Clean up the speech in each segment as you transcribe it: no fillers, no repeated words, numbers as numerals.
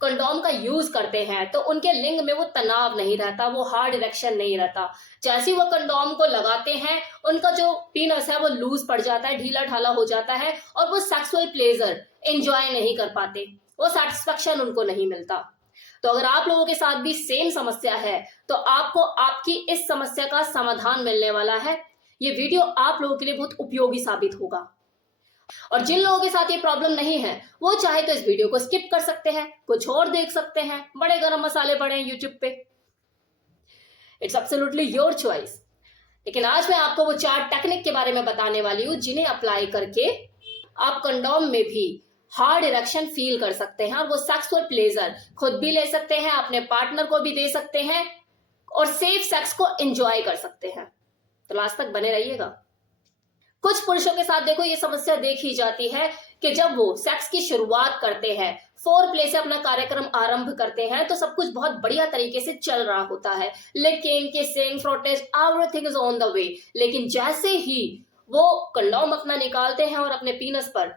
Condom का use करते हैं तो उनके लिंग में वो तनाव नहीं रहता, वो हार्ड इरेक्शन नहीं रहता। जैसे ही वो कंडोम को लगाते हैं उनका जो पीनस है वो लूज पड़ जाता है, ढीला ढाला हो जाता है और वो सेक्सुअल प्लेजर एंजॉय नहीं कर पाते, वो सेटिस्फेक्शन उनको नहीं मिलता। तो अगर आप लोगों के साथ भी सेम समस्या है तो आपको आपकी इस समस्या का समाधान मिलने वाला है। ये वीडियो आप लोगों के लिए बहुत उपयोगी साबित होगा। और जिन लोगों के साथ ये प्रॉब्लम नहीं है वो चाहे तो इस वीडियो को स्किप कर सकते हैं, कुछ और देख सकते हैं, बड़े गरम मसाले पड़े हैं यूट्यूब पे, इट्स एब्सोल्युटली योर चॉइस। लेकिन आज मैं आपको वो 4 टेक्निक के बारे में बताने वाली हूं जिन्हें अप्लाई करके आप कंडोम में भी हार्ड इरेक्शन फील कर सकते हैं और वो सेक्सुअल प्लेजर खुद भी ले सकते हैं, अपने पार्टनर को भी दे सकते हैं और सेफ सेक्स को एंजॉय कर सकते हैं। तो लास्ट तक बने रहिएगा। कुछ पुरुषों के साथ देखो ये समस्या देखी जाती है कि जब वो सेक्स की शुरुआत करते हैं, फोर प्ले से अपना कार्यक्रम आरंभ करते हैं तो सब कुछ बहुत बढ़िया तरीके से चल रहा होता है, licking, kissing, frottage, everything is on the way. लेकिन जैसे ही वो कंडोम अपना निकालते हैं और अपने पीनस पर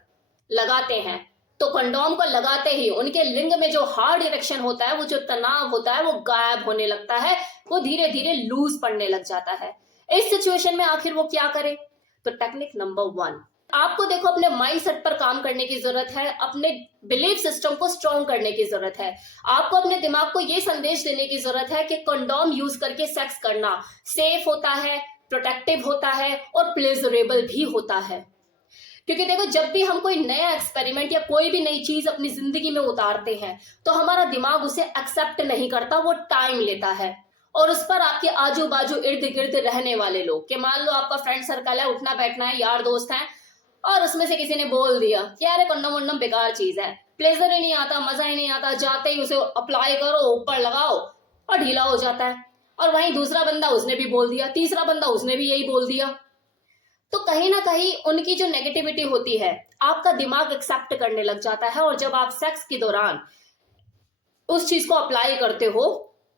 लगाते हैं तो कंडोम को लगाते ही उनके लिंग में जो हार्ड इरेक्शन होता है, वो जो तनाव होता है वो गायब होने लगता है, वो धीरे धीरे लूज पड़ने लग जाता है। इस सिचुएशन में आखिर वो क्या करे? तो टेक्निक नंबर 1, आपको देखो अपने माइंडसेट पर काम करने की जरूरत है, अपने बिलीफ सिस्टम को स्ट्रॉन्ग करने की जरूरत है। आपको अपने दिमाग को ये संदेश देने की जरूरत है कि कंडोम यूज करके सेक्स करना सेफ होता है, प्रोटेक्टिव होता है और प्लेजरेबल भी होता है। क्योंकि देखो जब भी हम कोई नया एक्सपेरिमेंट या कोई भी नई चीज अपनी जिंदगी में उतारते हैं तो हमारा दिमाग उसे एक्सेप्ट नहीं करता, वो टाइम लेता है। और उस पर आपके आजू बाजू इर्द गिर्द रहने वाले लोग, कि मान लो आपका फ्रेंड सर्कल है, उठना बैठना है, यार दोस्त हैं, और उसमें से किसी ने बोल दिया कि यार कंडोम वंडोम बेकार चीज है, प्लेजर ही नहीं आता, मजा ही नहीं आता, जाते ही उसे अप्लाई करो, ऊपर लगाओ और ढीला हो जाता है। और वहीं दूसरा बंदा उसने भी बोल दिया, तीसरा बंदा उसने भी यही बोल दिया। तो कहीं ना कहीं उनकी जो नेगेटिविटी होती है आपका दिमाग एक्सेप्ट करने लग जाता है। और जब आप सेक्स के दौरान उस चीज को अप्लाई करते हो,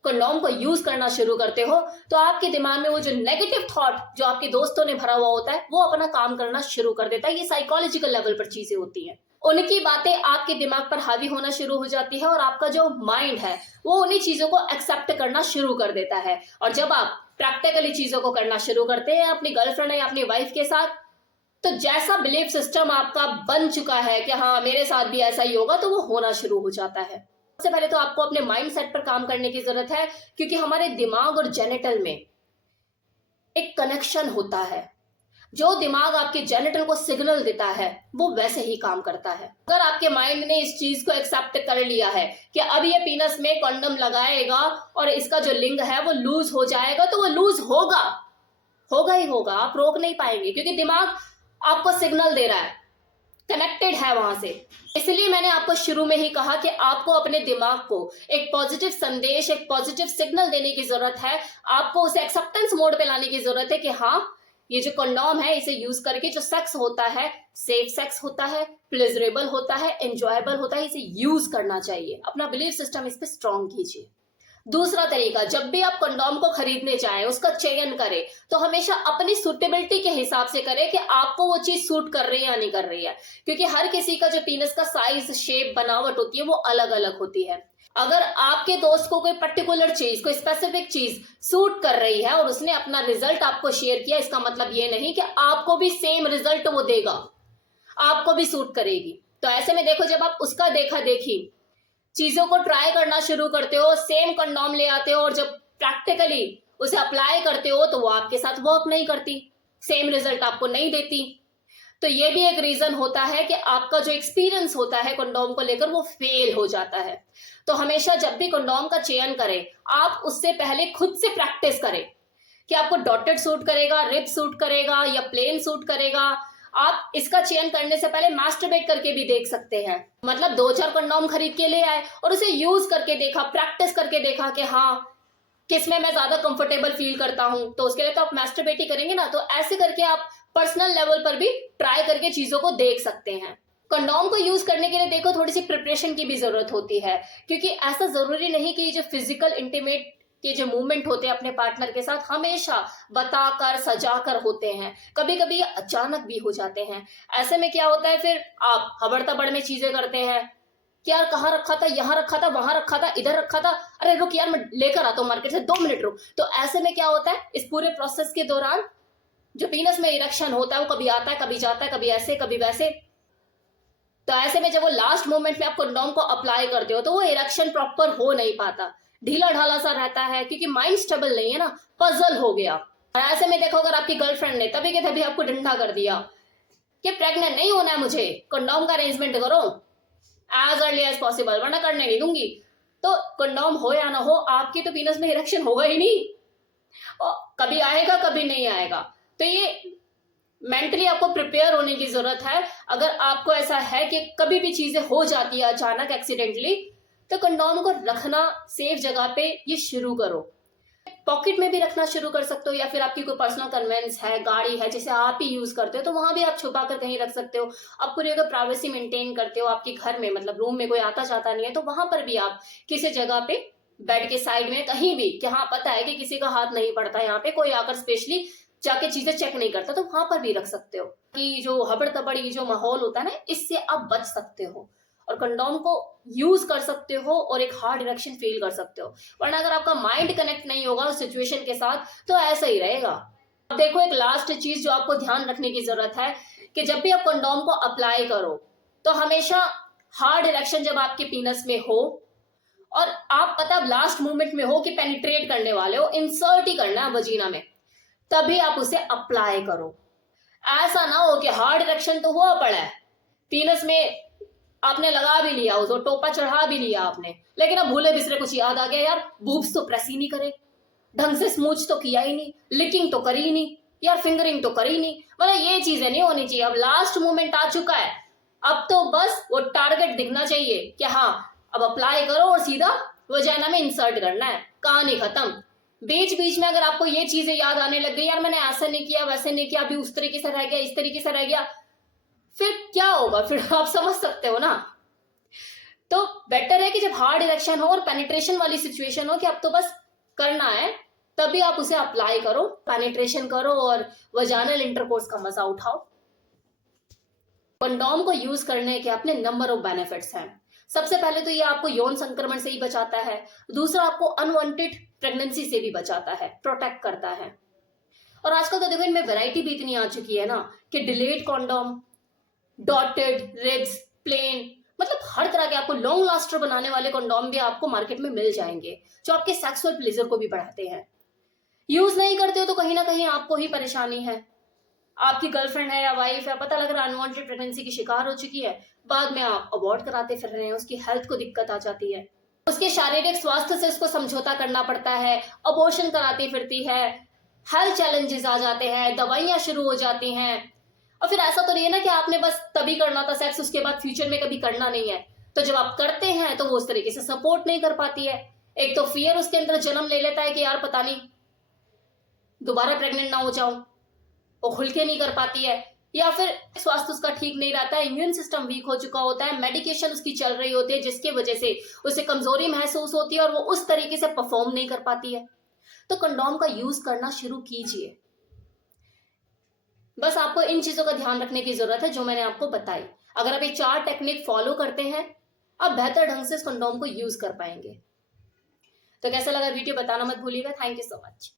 कंडोम को यूज करना शुरू करते हो, तो आपके दिमाग में वो जो नेगेटिव थॉट जो आपके दोस्तों ने भरा हुआ होता है वो अपना काम करना शुरू कर देता है। ये साइकोलॉजिकल लेवल पर चीजें होती हैं, उनकी बातें आपके दिमाग पर हावी होना शुरू हो जाती है और आपका जो माइंड है वो उन्हीं चीजों को एक्सेप्ट करना शुरू कर देता है। और जब आप प्रैक्टिकली चीजों को करना शुरू करते हैं अपनी गर्लफ्रेंड या अपनी वाइफ के साथ, तो जैसा बिलीफ सिस्टम आपका बन चुका है कि हाँ मेरे साथ भी ऐसा ही होगा, तो वो होना शुरू हो जाता है। सबसे पहले तो आपको अपने माइंड सेट पर काम करने की जरूरत है, क्योंकि हमारे दिमाग और जेनिटल में एक कनेक्शन होता है। जो दिमाग आपके जेनिटल को सिग्नल देता है वो वैसे ही काम करता है। अगर आपके माइंड ने इस चीज को एक्सेप्ट कर लिया है कि अब ये पीनस में कंडोम लगाएगा और इसका जो लिंग है वो लूज हो जाएगा, तो वो लूज होगा, होगा ही होगा, आप रोक नहीं पाएंगे, क्योंकि दिमाग आपको सिग्नल दे रहा है, कनेक्टेड है वहां से। इसलिए मैंने आपको शुरू में ही कहा कि आपको अपने दिमाग को एक पॉजिटिव संदेश, एक पॉजिटिव सिग्नल देने की जरूरत है। आपको उसे एक्सेप्टेंस मोड पे लाने की जरूरत है कि हाँ ये जो कंडोम है इसे यूज करके जो सेक्स होता है सेफ सेक्स होता है, प्लेजरेबल होता है, एंजॉयबल होता है, इसे यूज करना चाहिए। अपना बिलीफ सिस्टम इस पे स्ट्रॉन्ग कीजिए। दूसरा तरीका, जब भी आप कंडोम को खरीदने जाएं उसका चयन करें तो हमेशा अपनी सूटेबिलिटी के हिसाब से करें कि आपको वो चीज सूट कर रही है या नहीं कर रही है, क्योंकि हर किसी का जो पीनस का साइज, शेप, बनावट होती है वो अलग अलग होती है। अगर आपके दोस्त को कोई पर्टिकुलर चीज, कोई स्पेसिफिक चीज सूट कर रही है और उसने अपना रिजल्ट आपको शेयर किया, इसका मतलब ये नहीं कि आपको भी सेम रिजल्ट वो देगा, आपको भी सूट करेगी। तो ऐसे में देखो जब आप उसका देखा देखी चीजों को ट्राई करना शुरू करते हो, सेम कंडोम ले आते हो और जब प्रैक्टिकली उसे अप्लाई करते हो तो वो आपके साथ वर्क नहीं करती, सेम रिजल्ट आपको नहीं देती, तो ये भी एक रीजन होता है कि आपका जो एक्सपीरियंस होता है कंडोम को लेकर वो फेल हो जाता है। तो हमेशा जब भी कंडोम का चयन करें आप उससे पहले खुद से प्रैक्टिस करें कि आपको डॉटेड सूट करेगा, रिब सूट करेगा या प्लेन सूट करेगा। आप इसका चयन करने से पहले मास्टरबेट करके भी देख सकते हैं, मतलब 2-4 कंडोम खरीद के ले आए और उसे यूज करके देखा, प्रैक्टिस करके देखा कि हाँ किसमें मैं ज्यादा कंफर्टेबल फील करता हूं, तो उसके लिए तो आप मास्टरबेट ही करेंगे ना। तो ऐसे करके आप पर्सनल लेवल पर भी ट्राई करके चीजों को देख सकते हैं। कंडोम को यूज करने के लिए देखो थोड़ी सी प्रिपरेशन की भी जरूरत होती है, क्योंकि ऐसा जरूरी नहीं कि जो फिजिकल इंटीमेट के जो मूवमेंट होते हैं अपने पार्टनर के साथ हमेशा बताकर सजाकर होते हैं, कभी कभी ये अचानक भी हो जाते हैं। ऐसे में क्या होता है, फिर आप हबड़ तबड़ में चीजें करते हैं, कि यार कहाँ रखा था, यहाँ रखा था, वहां रखा था, इधर रखा था, अरे रुक यार मैं लेकर आता हूँ मार्केट से, 2 मिनट रुक। तो ऐसे में क्या होता है, इस पूरे प्रोसेस के दौरान जो पीनस में इरेक्शन होता है वो कभी आता है, कभी जाता है, कभी ऐसे कभी वैसे। तो ऐसे में जब वो लास्ट मोमेंट में आप कंडोम को अप्लाई करते हो तो वो इरेक्शन प्रॉपर हो नहीं पाता, ढीला ढाला सा रहता है, क्योंकि माइंड स्टेबल नहीं है ना, पजल हो गया। और ऐसे में देखो, अगर आपकी गर्लफ्रेंड ने तभी के तभी आपको डंडा कर दिया कि प्रेग्नेंट नहीं होना है मुझे, कंडोम का अरेंजमेंट करो एज अर्ली एज पॉसिबल, वरना करने नहीं दूंगी, तो कंडोम हो या ना हो, आपकी तो पीनस में इरेक्शन होगा ही नहीं, और कभी आएगा कभी नहीं आएगा। तो ये मेंटली आपको प्रिपेयर होने की जरूरत है। अगर आपको ऐसा है कि कभी भी चीजें हो जाती है अचानक एक्सीडेंटली, तो कंडोम को रखना सेफ जगह पे ये शुरू करो। पॉकेट में भी रखना शुरू कर सकते हो, या फिर आपकी कोई पर्सनल कन्वेंस है, गाड़ी है जिसे आप ही यूज करते हो, तो वहां भी आप छुपा कर कहीं रख सकते हो। आप पूरी अगर प्राइवेसी मेंटेन करते हो आपके घर में, मतलब रूम में कोई आता जाता नहीं है, तो वहां पर भी आप किसी जगह पे बेड के साइड में कहीं भी, कि हाँ पता है कि किसी का हाथ नहीं पड़ता, यहाँ पे कोई आकर स्पेशली जाके चीजें चेक नहीं करता, तो वहां पर भी रख सकते हो कि जो हबड़ तबड़ ये जो माहौल होता है ना, इससे आप बच सकते हो और कंडोम को यूज कर सकते हो और एक हार्ड इरेक्शन फील कर सकते हो। वरना अगर आपका माइंड कनेक्ट नहीं होगा उस सिचुएशन के साथ तो ऐसा ही रहेगा। अब देखो, एक लास्ट चीज जो आपको ध्यान रखने की जरूरत है कि जब भी आप कंडोम को अप्लाई करो तो हमेशा हार्ड इरेक्शन जब आपके पीनस में हो और आप पता लास्ट मूवमेंट में हो कि पेनिट्रेट करने वाले हो, इंसर्ट ही करना है वजीना में, तभी आप उसे अप्लाई करो। ऐसा ना हो कि हार्ड इरेक्शन तो हुआ पड़ा है, पीनस में आपने लगा भी लिया, उसको टोपा चढ़ा भी लिया आपने, लेकिन अब भूले बिसरे कुछ याद आ गया, यार बूब्स तो प्रेस ही नहीं करे, ढंग से स्मूच तो किया ही नहीं, लिकिंग तो करी ही नहीं, यार फिंगरिंग तो करी नहीं, मतलब ये चीजें नहीं होनी चाहिए। अब लास्ट मोमेंट आ चुका है, अब तो बस वो टारगेट दिखना चाहिए कि हाँ अब अप्लाई करो और सीधा वजाइना में इंसर्ट करना है, कहानी खत्म। बीच बीच में अगर आपको ये चीजें याद आने लग गई, यार मैंने ऐसा नहीं किया, वैसे नहीं किया, अभी उस तरीके से रह गया, इस तरीके से रह गया, फिर क्या होगा, फिर आप समझ सकते हो ना। तो बेटर है कि जब हार्ड इरेक्शन हो और पेनिट्रेशन वाली सिचुएशन हो कि अब तो बस करना है, तभी आप उसे अप्लाई करो, पेनिट्रेशन करो और वजाइनल इंटरकोर्स का मजा उठाओ। कंडोम को यूज करने के अपने नंबर ऑफ बेनिफिट्स हैं। सबसे पहले तो ये आपको यौन संक्रमण से ही बचाता है, दूसरा आपको अनवांटेड प्रेगनेंसी से भी बचाता है, प्रोटेक्ट करता है। और आजकल तो देखो इनमें वैरायटी भी इतनी आ चुकी है ना कि delayed condom, dotted, ribs, plain, मतलब हर तरह के आपको लॉन्ग लास्टर बनाने वाले कंडोम भी आपको मार्केट में मिल जाएंगे जो आपके सेक्सुअल प्लेजर को भी बढ़ाते हैं। यूज नहीं करते हो तो कहीं ना कहीं आपको ही परेशानी है, आपकी गर्लफ्रेंड है या वाइफ है, पता लग रहा है अनवांटेड प्रेगनेंसी की शिकार हो चुकी है, बाद में आप अबॉर्ट कराते फिर रहे हैं, उसकी हेल्थ को दिक्कत आ जाती है, उसके शारीरिक स्वास्थ्य से उसको समझौता करना पड़ता है, अबॉर्शन कराती फिरती है, हेल्थ चैलेंजेस आ जाते हैं, दवाइयां शुरू हो जाती हैं। और फिर ऐसा तो नहीं है ना कि आपने बस तभी करना था सेक्स, उसके बाद फ्यूचर में कभी करना नहीं है, तो जब आप करते हैं तो वो उस तरीके से सपोर्ट नहीं कर पाती है। एक तो फियर उसके अंदर जन्म ले लेता है कि यार पता नहीं दोबारा प्रेग्नेंट ना हो जाऊं, वो खुल के नहीं कर पाती है, या फिर स्वास्थ्य उसका ठीक नहीं रहता है, इम्यून सिस्टम वीक हो चुका होता है, मेडिकेशन उसकी चल रही होती है जिसकी वजह से उसे कमजोरी महसूस होती है और वो उस तरीके से परफॉर्म नहीं कर पाती है। तो कंडोम का यूज करना शुरू कीजिए। बस आपको इन चीजों का ध्यान रखने की जरूरत है जो मैंने आपको बताई। अगर आप ये 4 टेक्निक फॉलो करते हैं, आप बेहतर ढंग से इस कंडोम को यूज कर पाएंगे। तो कैसा लगा वीडियो बताना मत भूलिएगा। Thank you so much.